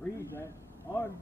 Read that. On.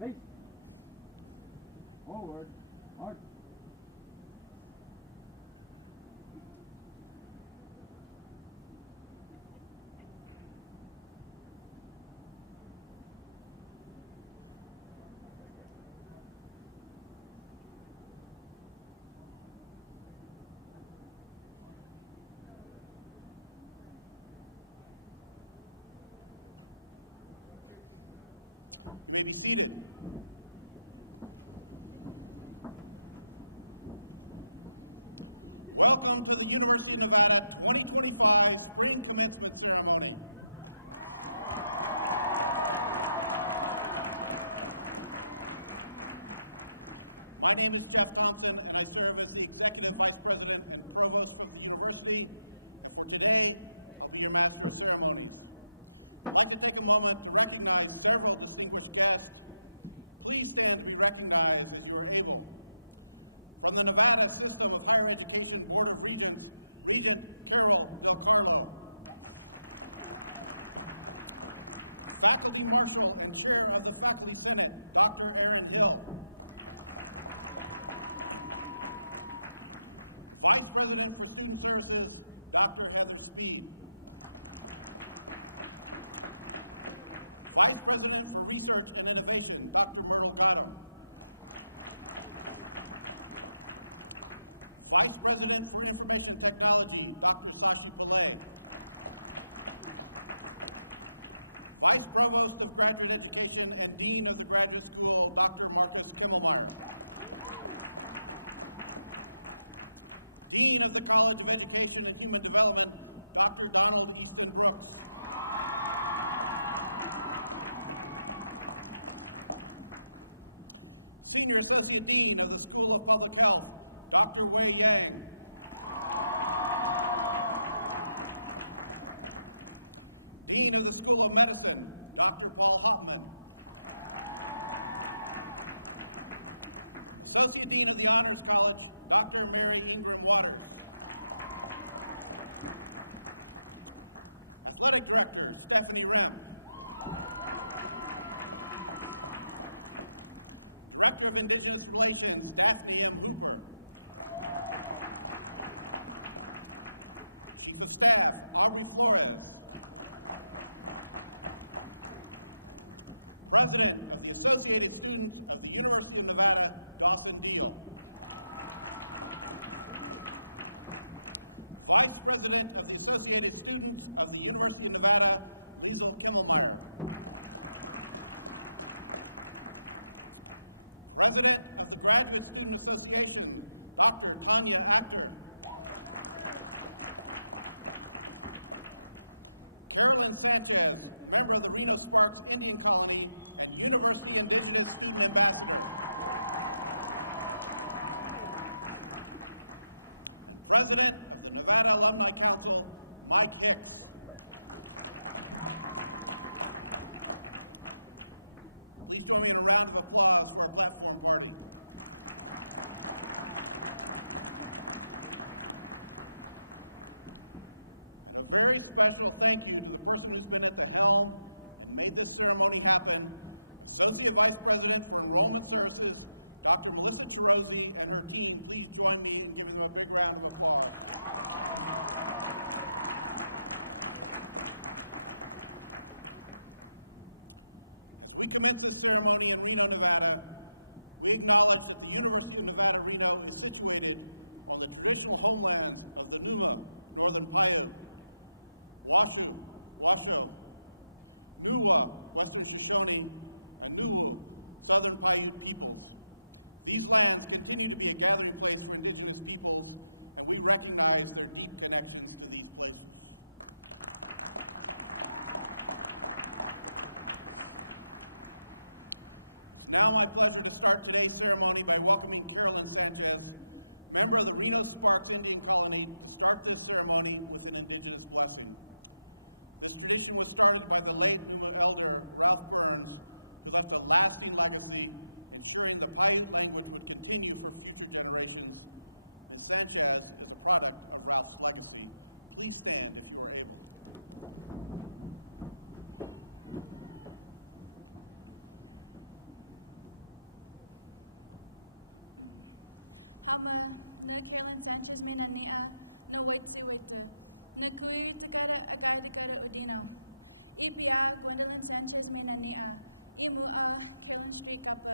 Face. Forward. March. Welcome to the University of Nevada 2025 Spring Commencement Ceremony. My name is Jack Marshall, and I serve as the Executive Vice President of the Provost of the University, who is honored to be the national ceremony. I'd like to take a moment to recognize several of the people of life. Please stand to recognize your able. From the Nevada System of Higher Education Board of Regents, Regent Cyril Lombardo. Dr. D. Marshall, the Speaker of the Faculty Senate, Dr. Eric Hill. Vice President of Student Services, Dr. Edward Stevie. Vice President of Research and Innovation, Dr. Will O'Donnell. Vice President of Information Technology, Dr. Washington Lake. Vice Provost of Graduate Education and Dean of Graduate School, Dr. Dr. Martin Timmerman. Dean of the College of Education and Human Development, Dr. Donald Houston Brooks. Senior Associate Dean of the School of Public Health, Dr. Wayne Levy. Dean of the School of Medicine, Dr. Paul Hoffman. Associate Dean of the Honors College, Dr. Mary Stewart Waters. Athletic Director, Stephanie Leonard. Doctor of Business Relations, Dr. Hooper. Secretary, Aubrey Flores. President of the Associated Students of the University of Nevada, Dr. Leo. Vice President of the Associated Students of the University of Nevada, Leo Simmelmeyer. President of the Graduate Student Association, Dr. Tanya Ashton. Marilyn Sanchez, head of the Lewis Clark Student College and University of Business Student Ambassador. President of the Alabama Council, Mike Vick. Please give me a round of applause for a platform warrior. Very special thank you to working together at home and this ceremony happened. Associate Vice President for Enrollment Services, Dr. Melissa Rose, and her team, please join me in one round of applause. We commence this ceremony in England, Nevada. We acknowledge the University of Nevada is situated on the traditional homeland of Lima, Northern United. Lawson, also, Luma, Justice Utopia, and Luma, Southern White people. These guys continue to be guided by the people, and we recognize the key connections in these places. Now I'd like to start today's ceremony and welcome the President and member of the Lewis Clark Student College, start this ceremony with the Jesus blessing. The tradition was started by the late elder Ralph Burns, who built a lasting legacy and shared the right language to continue to teach generations and Sanchez a product about Christ. Please stand. Thank you.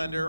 Thank you.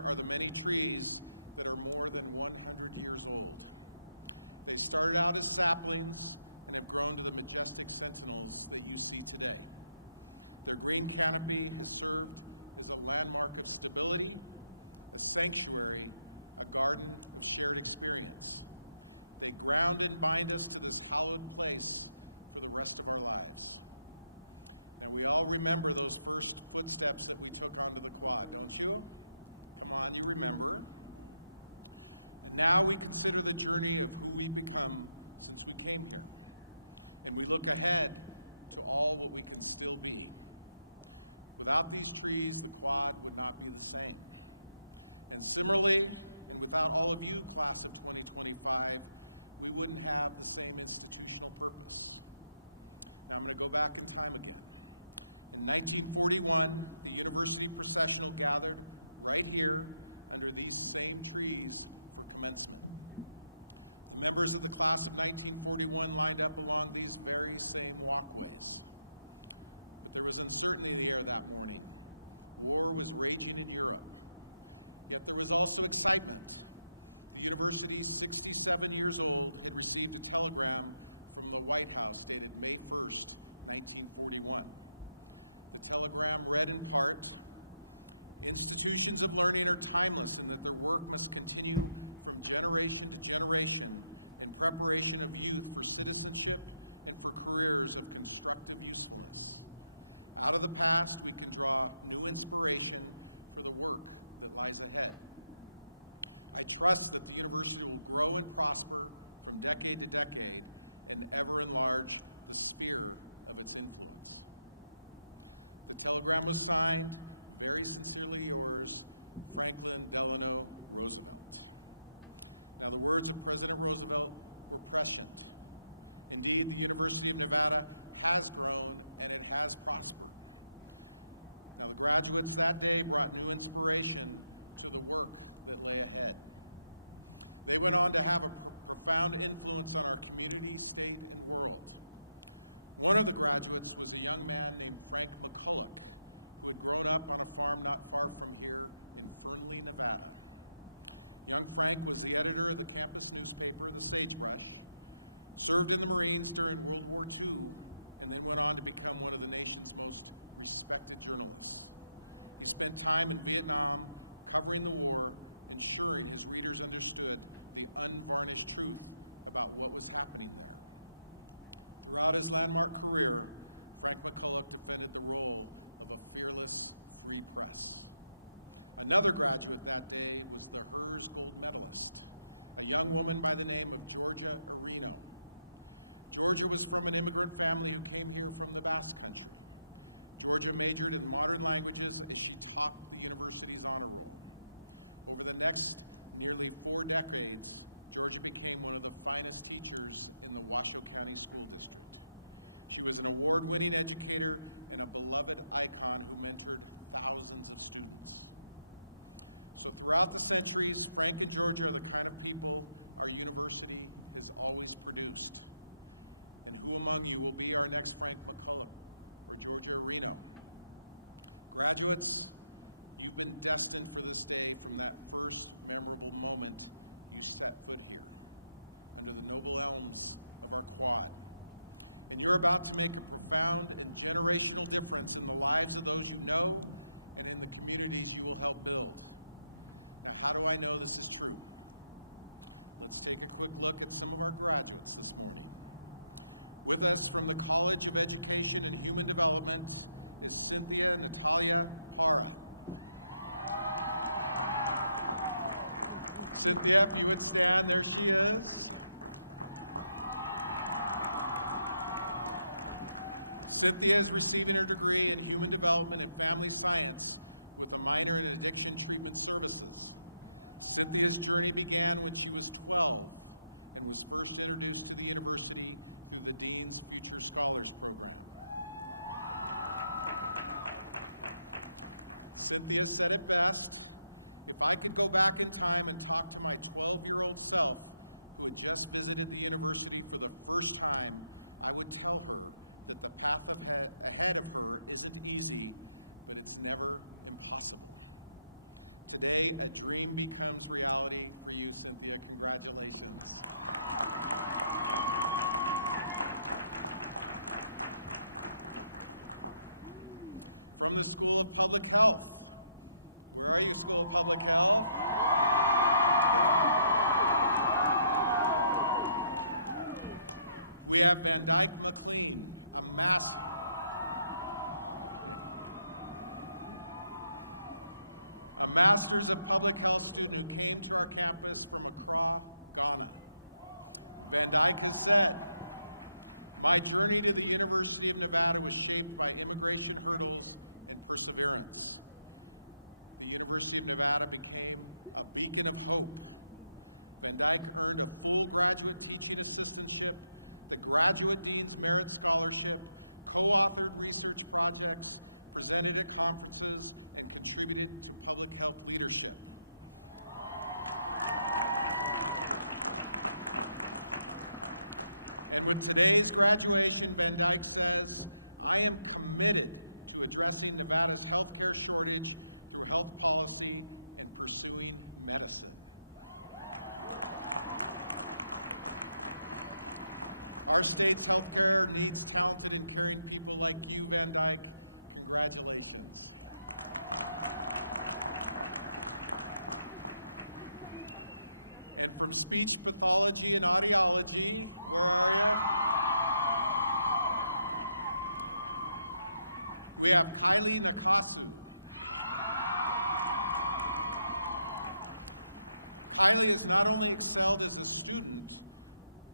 required not only to qualify for the students,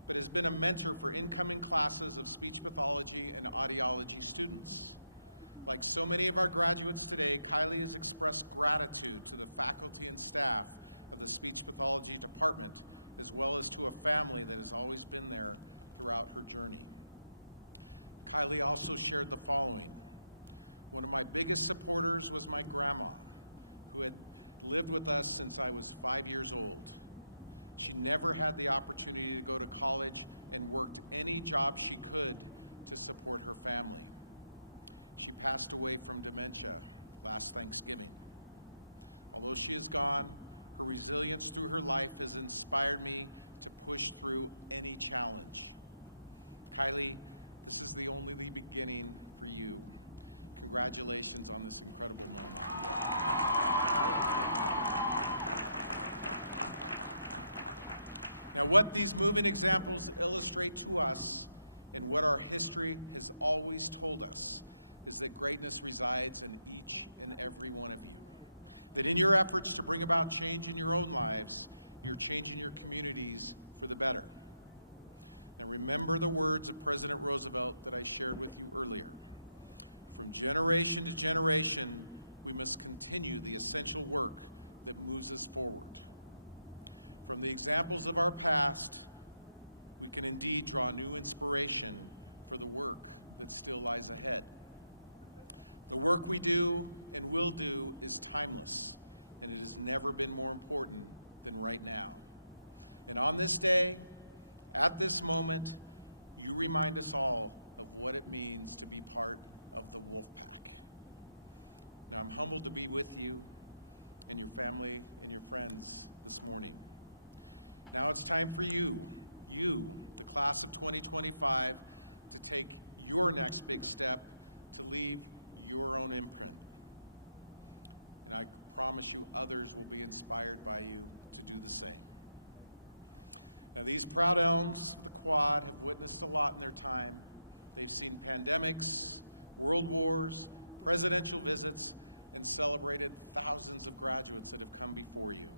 but it's been a measure for different classes of student policies and what they are for students. That's really what they are in this stage, whether it's express gratitude to the faculty and staff, to the teaching policy department, as well as to the family that are always been there throughout the years. Whether they also serve at home. And if my biggest support was my grandma, that lived with us since I was 5 years old. She never had the opportunity to go to college and work any job she could to support her family. She passed away from dementia last Thanksgiving. And this is God who is able to do her life to inspire me, this group, and these families. Inspire me to see things in you. Congratulations on this appointment. As much as building credit every place to us, and what our history is always told us, is the greatest desires and as you reference the good opportunity in your lives, and things that you do for better. And remember the words of the Lord of our Savior to prove. From generation to generation, we must continue this good work that we support. From the examples of our class, we can do our own inspiration for the work and school life ahead. The work we do and will do is kindness. It has never been more important than right now. And on this day, at this moment, we might recall what it means to be part of the work. My home will be given to the family and friends this morning. Now it's time for you, class of 2025, to take your next step to be your own mission. And I promise you part of it will be inspired by you to do so. And we found out while I was working so long at the time, there's been pandemics, world wars, presidential visits, and celebrated thousands of blessings that have come before you.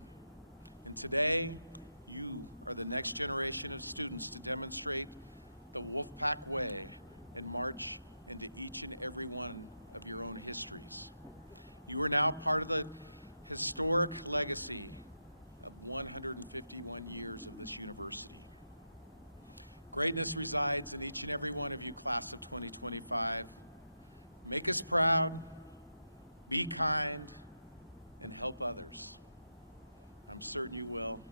And today, you, for the next generation of students, will demonstrate a world-wide way to march into each and every one of your history. You are now part of a historic legacy, 151 years of history. Praise the Lord for the extended living class of 2025. Make us proud, be kind, and help others. And so we will.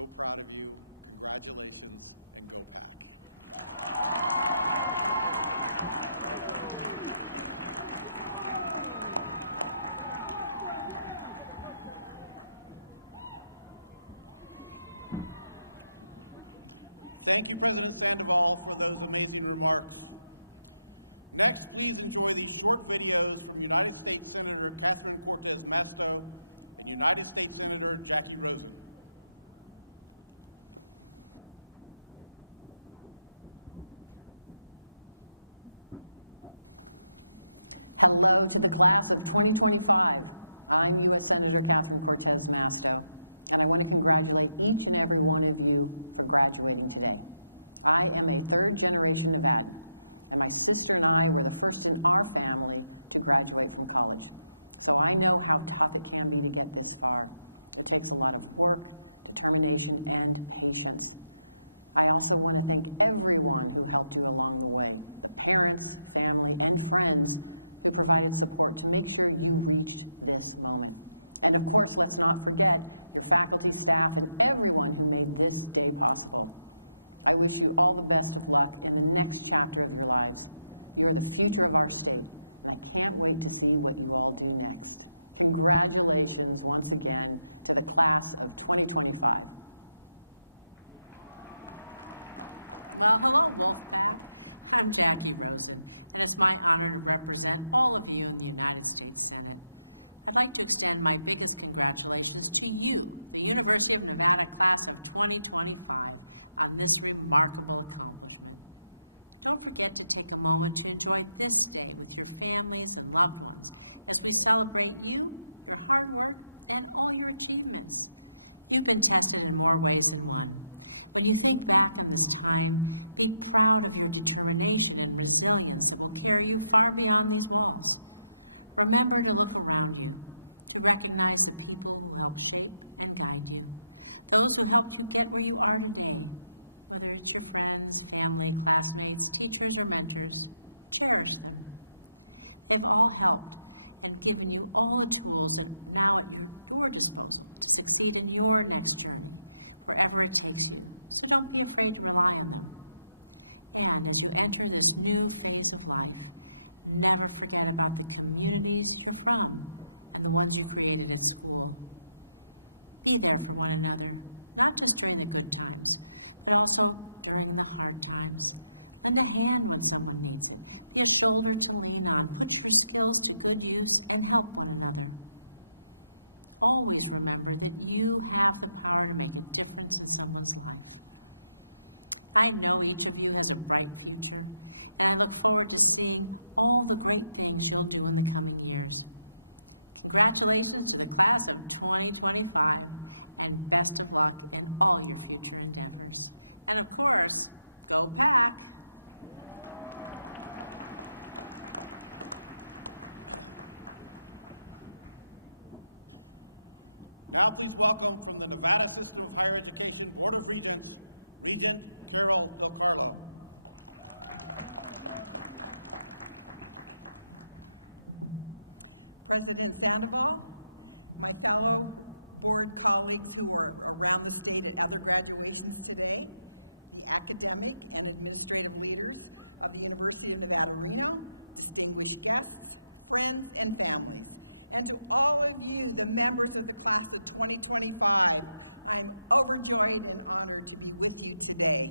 So proud of you. Congratulations. Enjoy. Thank you for the example of the community remarks. Next, please enjoy the short video from the United States Senator Jackie Cortez Masto and United States Senator Jackie Rose. Hello to the class of 2025. I'm your Senator Jackie Cortez Masto, and I want to congratulate each and every one of you for graduating today. I am the first generation back, and my sister and I were the first in our family to graduate from college. So I know how the opportunity to this class to take a lot of work, generation, and students. I also want to thank everyone who helped me along the way. Parents, family, and friends who provided support for each of the students this morning. And of course, let's not forget the faculty, staff, and everyone who was engaged in the gospel. I wish you all the best of luck in the next chapter of your life. You're the future of our church, and I can't wait to see what you will do next. Congratulations once again to the class of 2025. Congratulations. It's my honor to represent all of you on the class today. I'd like to extend my biggest congratulations to you, the University of Nevada class of 2025, on this remarkable accomplishment. Don't forget to take a moment to enjoy this day with your family and loved ones as we celebrate you, the hard work, and all your students. exactly one way to know. And you think watching this time, each hour would determine the government will carry the party on the cross. I'm not going to look at one. You have to have the country to watch it and watch it. Go to watch the cabinet on the field. Whether it's your friends, family, classes, teachers, and mentors, cherish them. It's all help and giving you all the tools that matter for them. Increasing your wisdom, but I understand. Come on to faith in all men. And the answer is news to the one. Never forget about the news to come, and one to live through. Please everyone, that's the story of this one. Powerful, learning, and hearts. And the families of us. Just others and beyond, which keeps close to leaders and help them. Always remember that you need lots of learning to I'm happy to be in the God's teaching, and I look forward to seeing all the great things that you need to do. Congratulations to Class of 2025 and best luck in all of these things. And of course, go Black! After welcome from the Nevada System of Higher Education Board of Regents, Regent General Joe Harlow. President General, my fellow board colleagues who work for Young City Congratulations today, academics and administrative leaders of the University of Alabama, including guests, friends, and family. And to all of you, the members of Class of 2025, I'm overjoyed and honored to be with you today.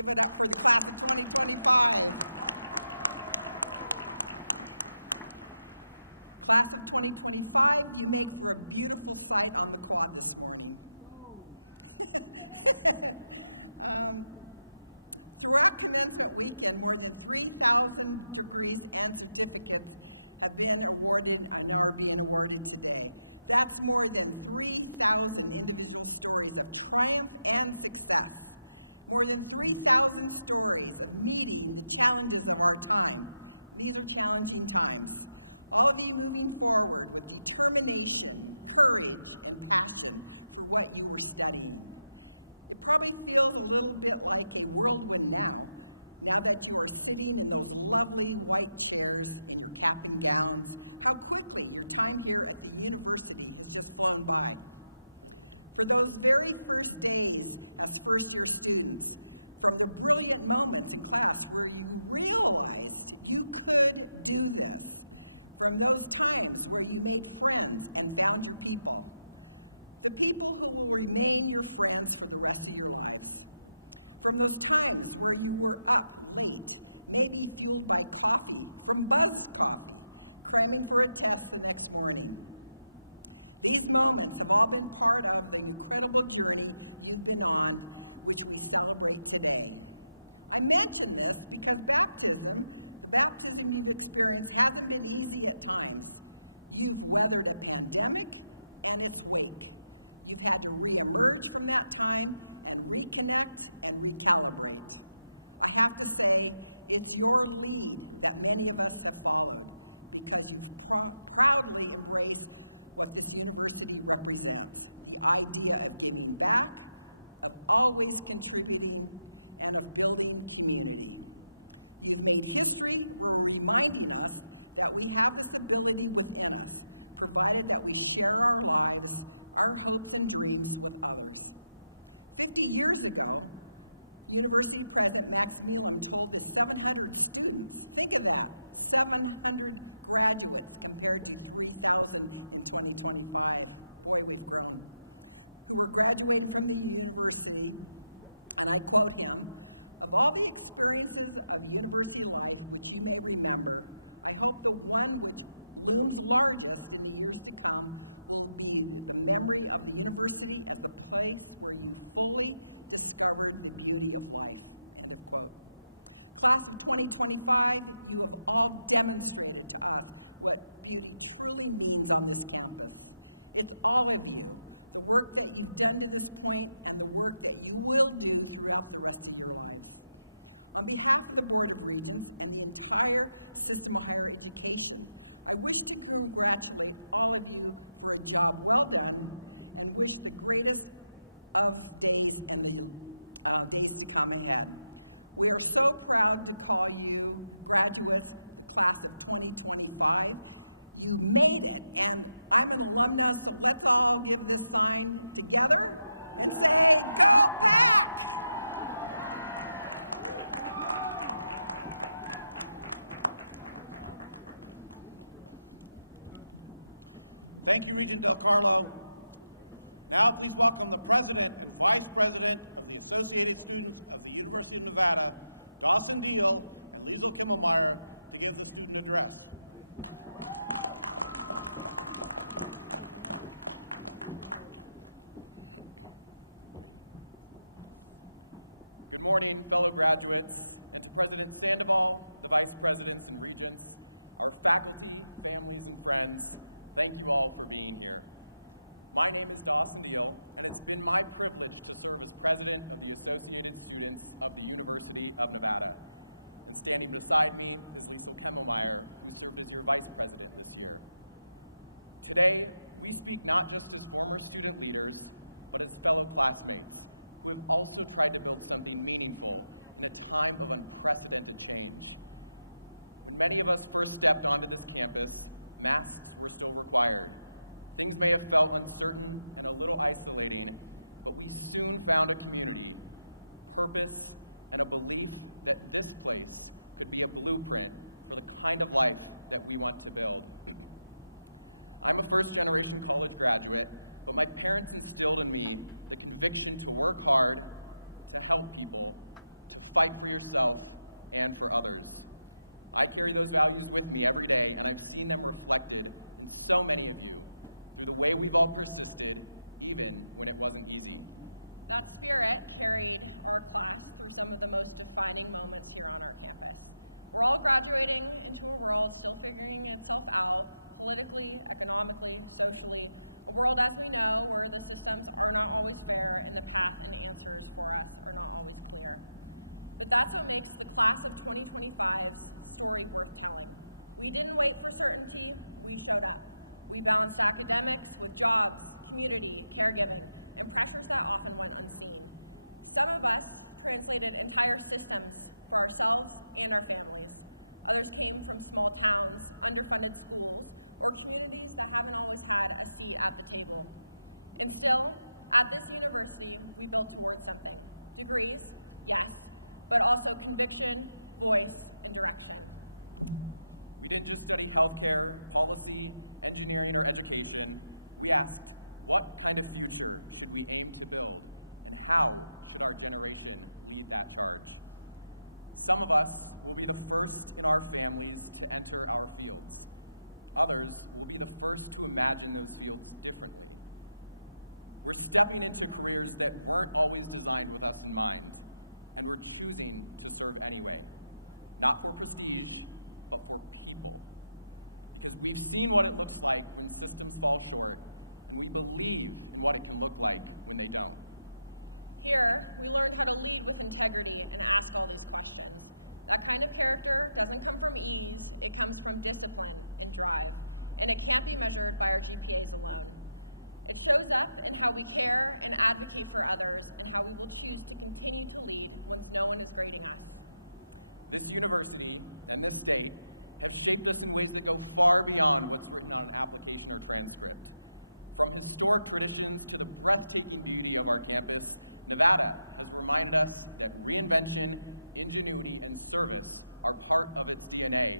Give it up for Class of 2025. Class of 2025, we made for a beautiful flight on the clock this morning. Throughout the recent weekend, more than 3,000 degrees and certificates again awarded and learning the world today. Plus more than 3,000 musical stories of triumph and success. More than 3,000 stories of meeting finding of our time, new challenging times. All of you moving forward with determination, courage, and passion is what you are studying. It's what we feel a little bit like a whirlwind map. Now that you are sitting in those lovely white chairs and cracking down, how quickly the time here at the university is just going by. For those very first days of first year students, there was a brilliant moment in class where you realized you could do this. There are no times when you make friends and bond people. The people who were really your friends for the rest of your life. There were times when you were up late, making things like coffee from Bell's Club, planning for a class the next morning. These moments have all been part of the incredible years we've been on, which we celebrate today. I'm mentioning this because baptism you've experienced happened in recent times. You've weathered the pandemic and its weight. You've had to re-emerge from that time and reconnect and recalibrate. I have to say, it's your view that many of us to follow, because it's how you embrace what the university does there, and how we do it giving back, of always contributing, and of building community. We made history for reminding us that we have to live with them, provided that we share our lives, our hopes and dreams with others. 50 years ago, University President Mark Nealon told us 700 students. Think of that, 700 graduates and better than 3,000 in 2025 for the term. Who are graduating from the university and the program of all the experiences of university life between every member. I hope those learners really wanted us in the years to come and will be the members of the university as a place that is fully inspired to do this all. Class of 2025, you have all demonstrated to us what is truly meaning on this campus. It's already the work that you've done in this estimate and the work that you will do throughout the rest of your life. On behalf of the Board of Regents and the entire system of education, I wish to congratulate all of you for the job well done and wish the greatest of days and days coming ahead. We are so proud to be calling you graduate class of 2025. You made it, and I am one more to let's all do this line together. Thank you, Mr. Parliament. Now we talk to the President, Vice President of the Association of University of Ireland, Dr. Hill, Legal Filmware, and University of Ireland. Good morning, fellow graduates, President Stanwell, Vice President of our faculty, and friends, and you all for being here. My name is Dr. Hill, and it is my privilege to serve as President and Executive Student of the University of Maryland. It is exciting to be Filmware, which is my pleasure. Today, we speak not just to one student leaders, but to fellow classmates, who also prided us on the leadership at this time of unprecedented experience. Together with first step on this campus, masks were still required. We may have felt uncertain and a little isolated, but we soon got our community, purpose, and a belief that this place could be a blueprint and the kind of life that we want to go. I'm a first generation college graduate, but my parents instilled in me the conviction to work hard to help people, fight for yourself, and for others. I pray that God is with me every day, and I've seen and reflected in so many ways, with the way you all assisted, even in my own dreams. Counselor, policy, and human education, we ask what kind of resources do we need to build, and how will our generation use that time? Some of us will be the first in our families to consider our students. Others will be the first to imagine the students' future. It was definitely clear that it's not always going to left in mind, and we're choosing to serve anyway. Not for the students, but for the students. If you see what it looks like in the system elsewhere, you will believe what it looks like in yourself. The university, and this place, has taken curriculum far beyond what is not application of transfer. From historic traditions to the breathtaking beauty of our campus, the data has reminded us that independence, unity, and service are part of the DNA,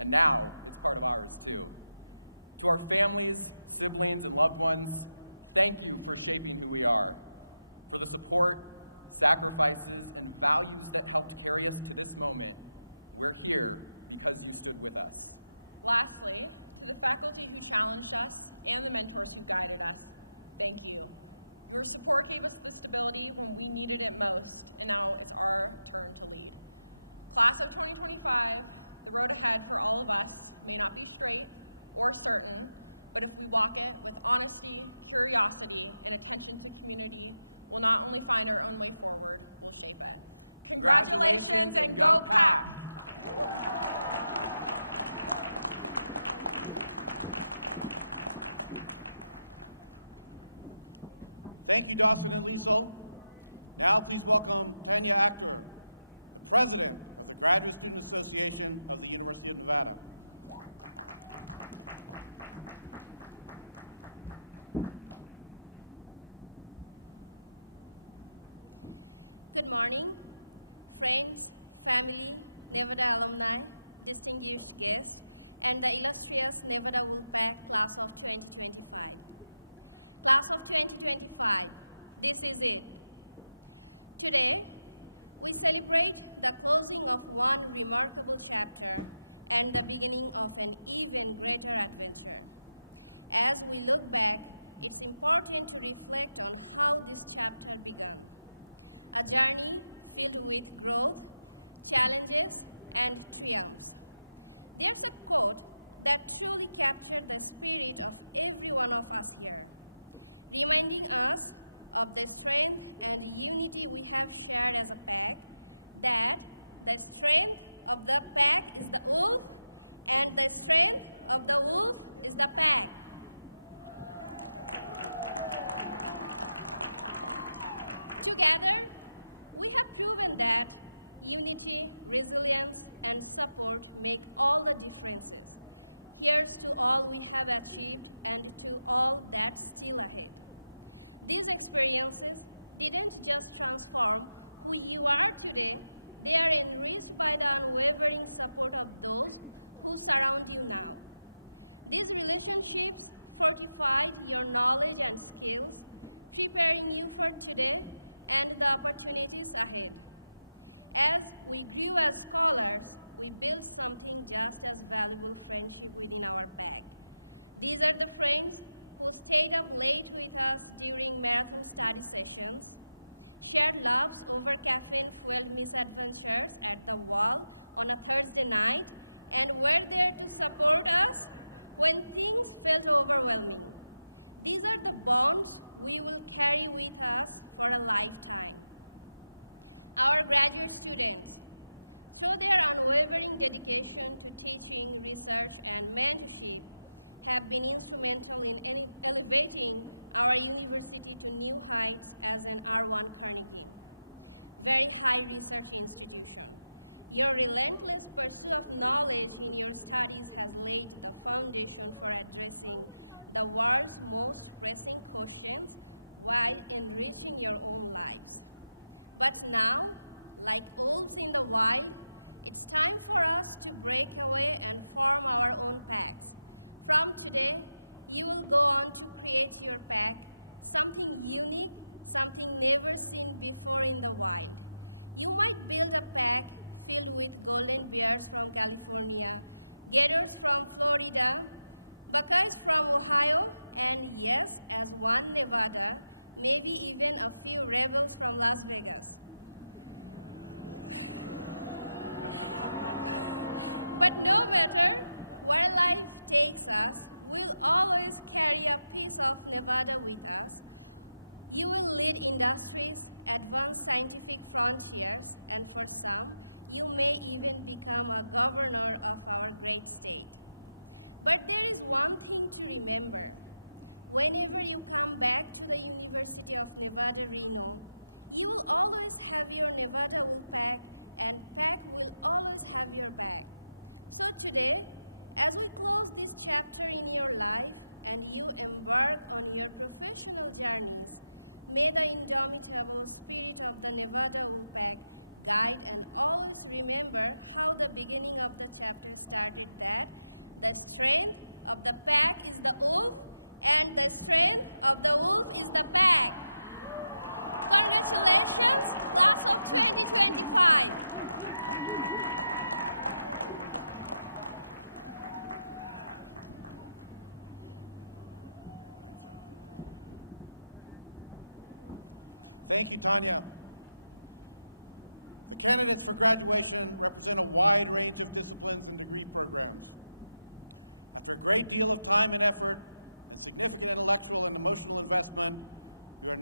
and now it's part of our experience. To our families, siblings, and loved ones, thank you for taking who we are. For the support, sacrifices, and values of our experience at this moment, we're here because of your life. Congratulations, go Cats! Thank you, Dr. Russo. Now to welcome Daniel Axel, President, Wide Student Association of the University of Maryland. Good morning. Really, sorry, no idea. This is the kid. And the next step is the next block of 2025. Block of 2025. We did it. Today, we celebrate the first one of the workforce sector and the beginning of the key labor market. As we look back, it's important to reflect on how this chapter developed. The journey into growth, practice, and freedom. Let me quote that some chapter the spirit of every one of us. Even some of the strength and unity we have for ourselves, but the spirit of the God is the Lord, and the spirit of the Lord is the God.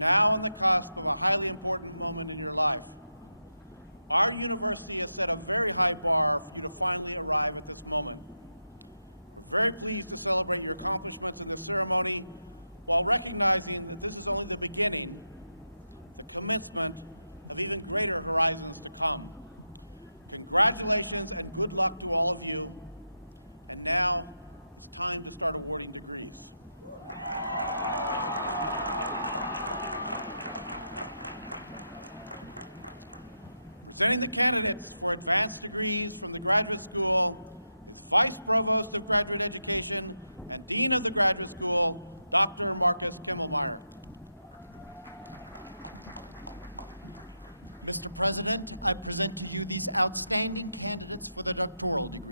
allowing us to not going to use those behaviors. Commitment to deliver life is common. Congratulations and good luck to all of you. And now, please start the meeting. Candidates for the actively private school, vice provost of private education, and community private school, Dr. Marcus Kumar. Mr. President, I present to you the outstanding candidates for the board.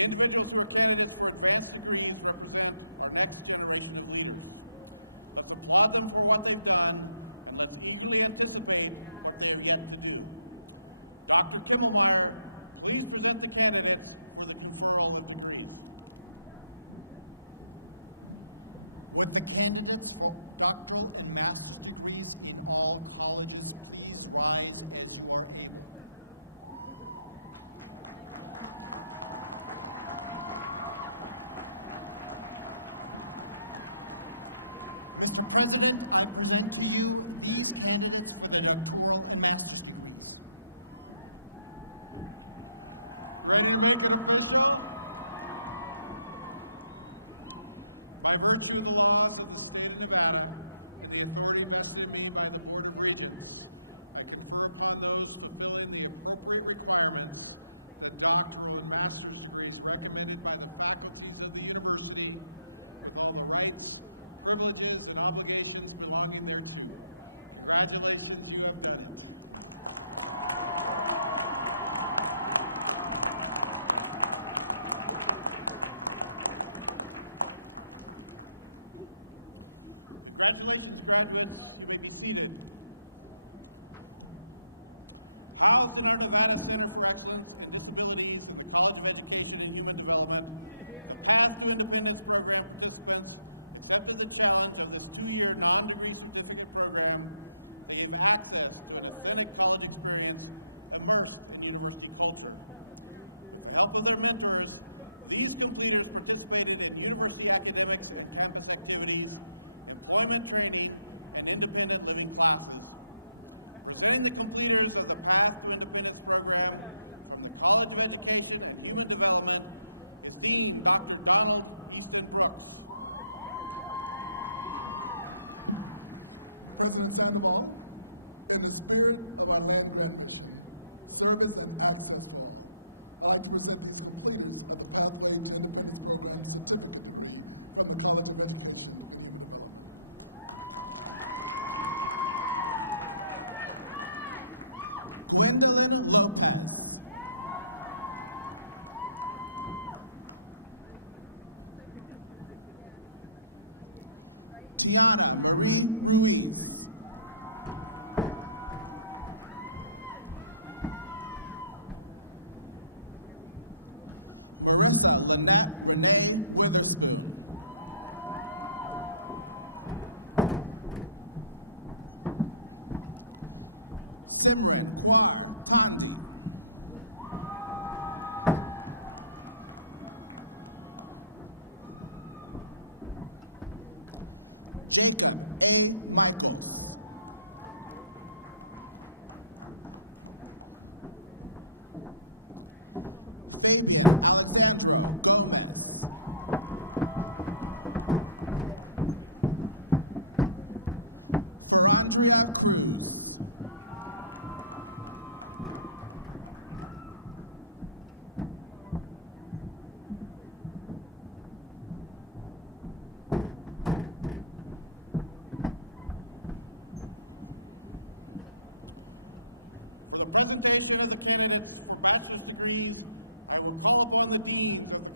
We give you the opportunity for the next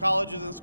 All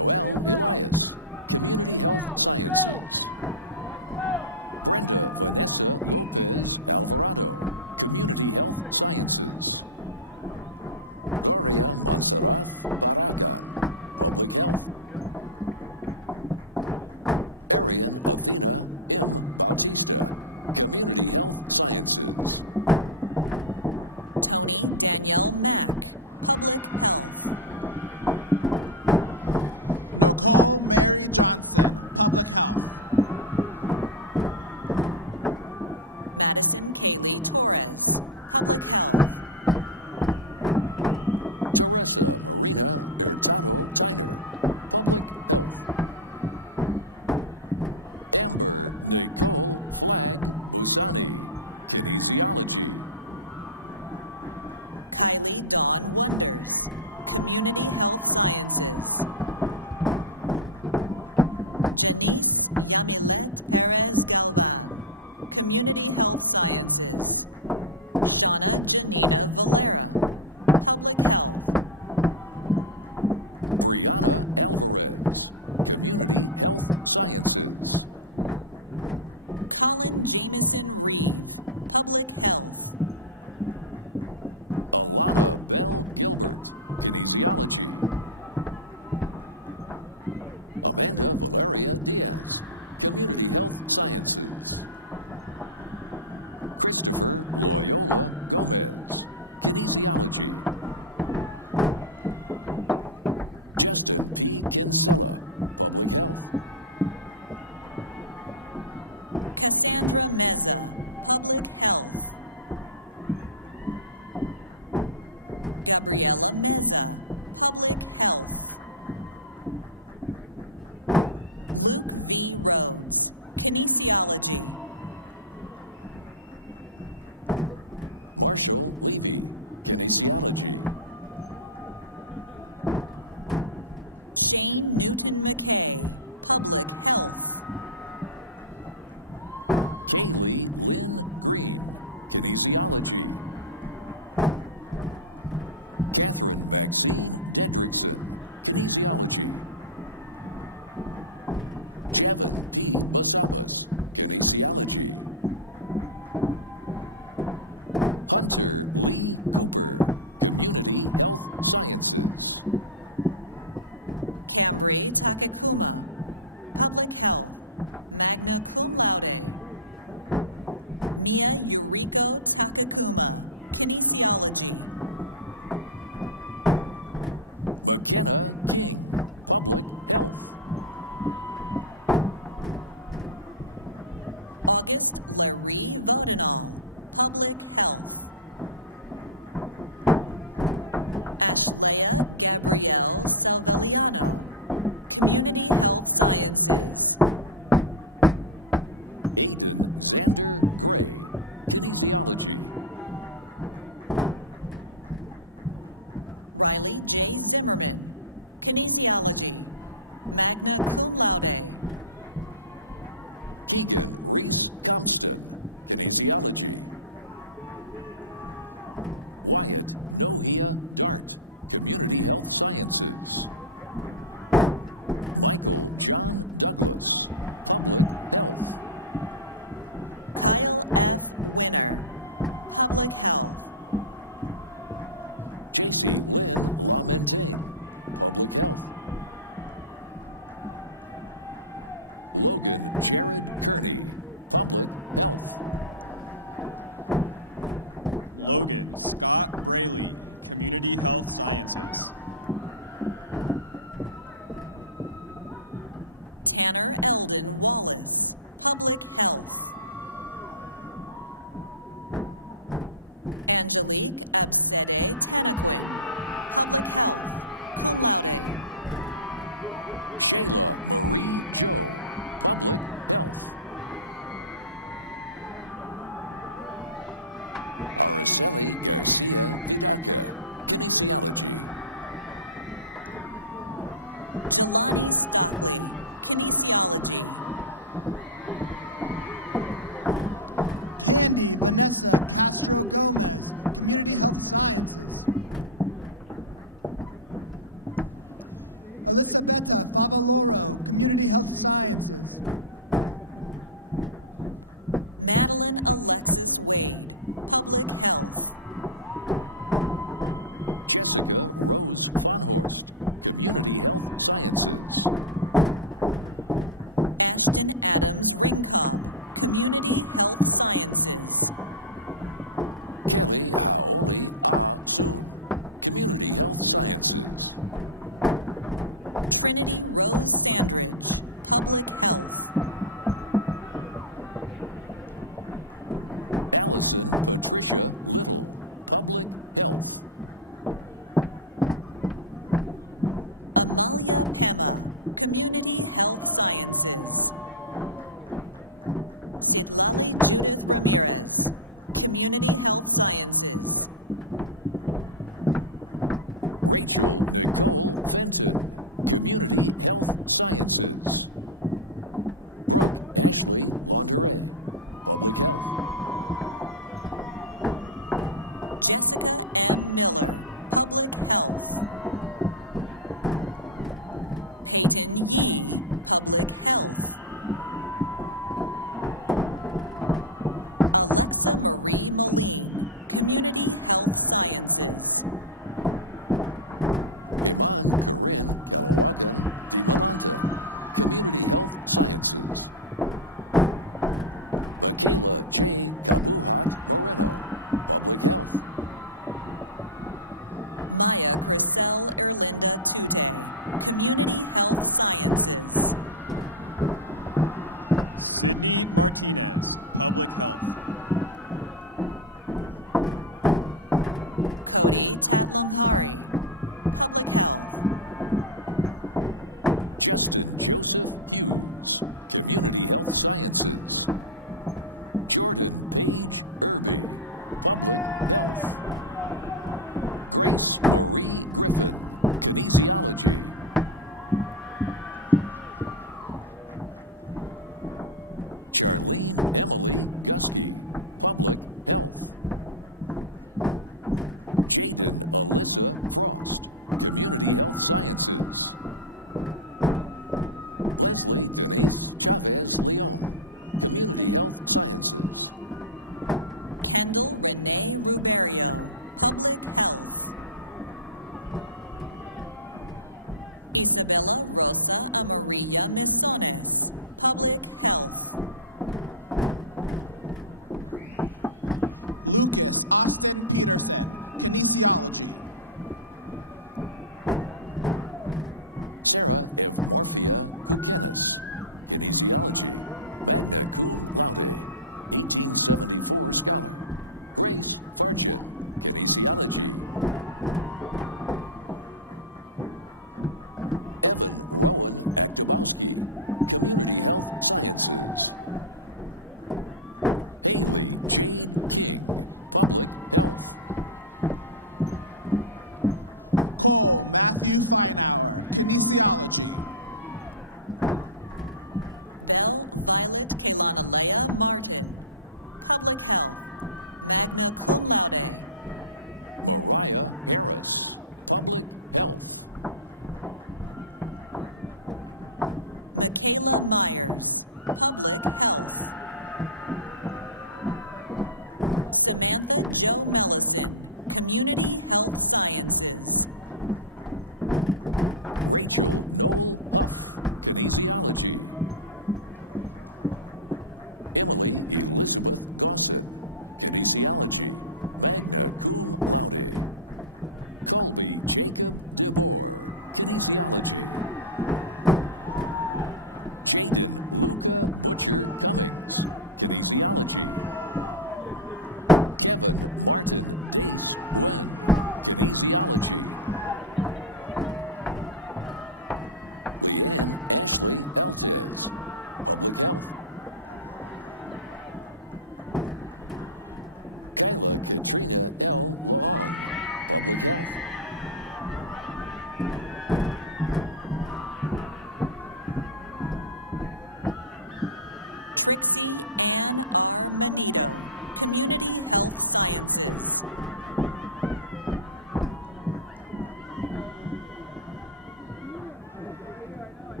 Thank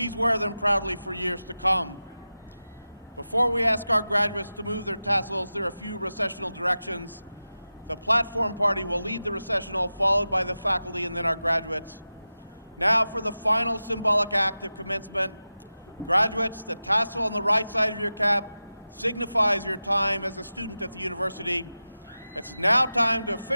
these relevant topics for years to come. Before we ask our guidance to move the platform to a few reflections practices, a platform party that needs to reflect on all of our faculty and our guidance. After the final of our actions management, after the right side of the path, digitizing the college and teaching the university. Now time to